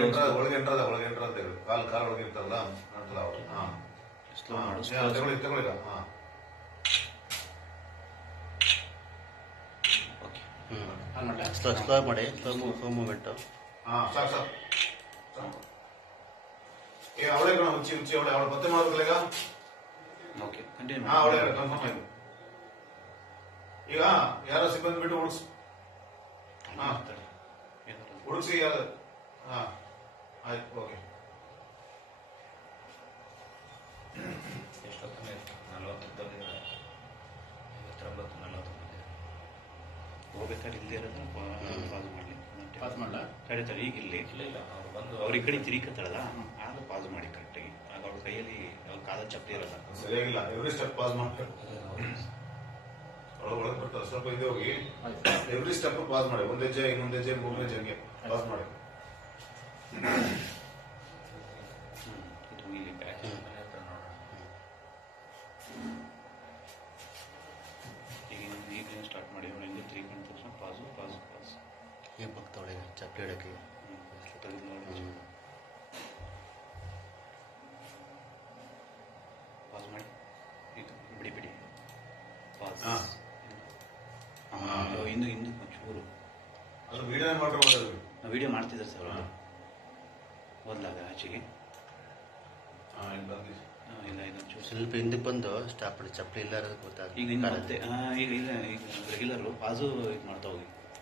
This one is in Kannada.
ಒಳಗೆ ಎಂಟ್ರ ಅಂತ ಕಾಲು ಕಾಲು ಒಳಗೆ ಇರ್ತಾರಲ್ಲ ಅವರು. ಹಾ. ಹಾ, ಮಾಡು ತಗೊಳ್ಳಿ ತಗೊಳ್ಳಿ. ಹಾ. ಸ್ಲೋ ಸ್ಲೋ ಮಾಡಿ ಸ್ಲೋ ಮೂವ್ ಸ್ಲೋ ಮೂವ್ಮೆಂಟು ಹಾ ಸಾಕು ಸಾಕು ಸಾಕು. ಏ ಅವಳೇ ಕಣ ಉಚ್ಚಿ ಉಚ್ಚಿ ಅವಳೆ ಅವಳು ಪತ್ತೆ ಮಾಡ್ಬೇಕಲ್ಲ ಈಗ? ಓಕೆ ಕಂಟಿನ್ಯೂ ಹಾ ಅವಳೇ ಕನ್ಫರ್ಮ್ ಆಯ್ತು ಈಗ ಯಾರೋ ಸಿಬ್ಬಂದಿ ಬಿಟ್ಟು ಹುಡುಕ್ಸ್ ಹಾ ಹುಡುಕ್ಸಿ ಯಾರು? ಹಾ. ಆಯ್ತು ಓಕೆ ಎಷ್ಟೊತ್ತನೇ ಬಂದಿದ್ದಾರೆ ಐವತ್ತೊಂಬತ್ತು ನಲವತ್ತೊಂಬತ್ತು ಹೋಗ್ಬೇಕಾದ್ರೆ ಇಲ್ಲದೆ ಇರೋದನ್ನ ಪಾಸ್ ಮಾಡಲಿ ಪಾಸ್ ಮಾಡ್ಲಾ? ಕಡಿತಾರೆ ಈಗ ಇಲ್ಲಿ ಇಲ್ಲ ಇಲ್ಲ ಅವ್ರು ಬಂದು ಅವ್ರ ಈ ಕಡೆ ತಿರುಗತ್ತಳಲ್ಲ ಆಗ ಪಾಸ್ ಮಾಡಿ ಕರೆಕ್ಟಾಗಿ ಆಗ. ಅವ್ರ ಕೈಯಲ್ಲಿ ಅವ್ರ ಕಾಲ ಚಪ್ಪಲಿ ಇರಲ್ಲ. ಸರಿಯಾಗಿಲ್ಲ ಎವ್ರಿ ಸ್ಟೆಪ್ ಪಾಸ್ ಮಾಡ್ಬೇಕು ಒಳಗೆ ಒಳಗೆ ಬರ್ತಾರೆ ಸ್ವಲ್ಪ ಇದೆ ಹೋಗಿ. ಎವ್ರಿ ಸ್ಟೆಪ್ ಪಾಸ್ ಮಾಡಿ ಒಂದೇ ಹೆಜ್ಜೆ ಇನ್ನೊಂದ್ ಹೆಜ್ಜೆ ಮೂರನೇ ಹೆಜ್ಜೆ ಪಾಸ್ ಮಾಡಿ ಹ್ಮ್. ಇದು ಇಲ್ಲಿ ಬ್ಯಾಕ್ ಮನೆ ಹತ್ರ ನೋಡೋಣ ಈಗ ಈಗಲೇ ಸ್ಟಾರ್ಟ್ ಮಾಡಿ ಅವಳಿಂದ ತ್ರೀ ಕಂಡ ತಕ್ಷಣ ಪಾಸು ಪಾಸು ಪಾಸ್ ಈಗ ಹೋಗ್ತಾವಳೆ ಚಪ್ಪಲಿ ಇಡೋಕ್ಕೆ ಪಾಸ್ ಮಾಡಿ. ಬಿಡಿ ಬಿಡಿ. ಪಾಸ್ ಹಾಂ. ಇನ್ನು ಇನ್ನು ಚೂರು. ಅದು ವಿಡಿಯೋ ಮಾಡ್ರೆ ವಿಡಿಯೋ ಮಾಡ್ತಿದ್ದಾರೆ ಸರ್ ಅವರು. ಓದ್ಲಾಗ ಆಚೆಗೆ. ಹಾಂ ಇಲ್ಲಿ ಇಲ್ಲ ಇನ್ನೊಂಚೂರು ಸ್ವಲ್ಪ ಹಿಂದಕ್ಕೆ ಬಂದು ಸ್ಟಾಪ್ ಮಾಡಿ ಚಪ್ಪಲಿ ಇಲ್ಲ ಗೊತ್ತಾಗ ಈಗ ಮತ್ತೆ ಆ, ಈಗ ಇಲ್ಲ ಈಗ ರೆಗ್ಯುಲರು ಪಾಸು ಇದು ಮಾಡ್ತಾ ಹೋಗಿ